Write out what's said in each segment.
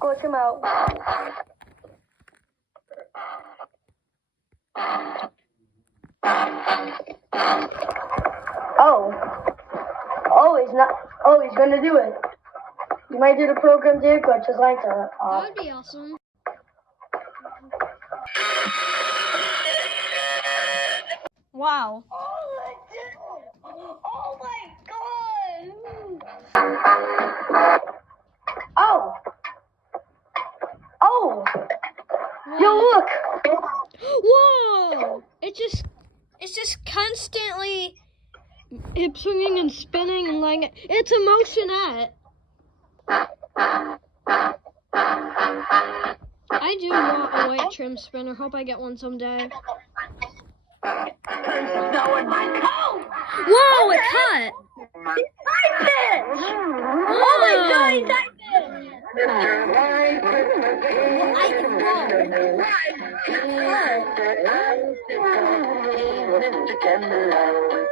Scorch him out. He's not. Oh, he's gonna do it. You might do the program there, but his lights are off. That would be awesome. Wow. Oh my god! Oh! Oh! Yo, look! Whoa! It's just constantly hip swinging and spinning and like it's a motionette. I do want a white trim spinner. Hope I get one someday. Snow in my coat! Whoa! It cut. He's typing! Oh my god, he's typing!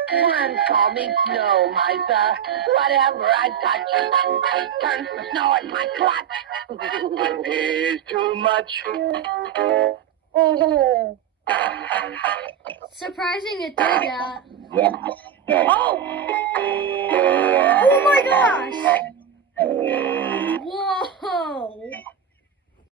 Friends call me Snow Miser. Whatever I touch turns to snow in my clutch. It's too much. Surprising it did that. Oh!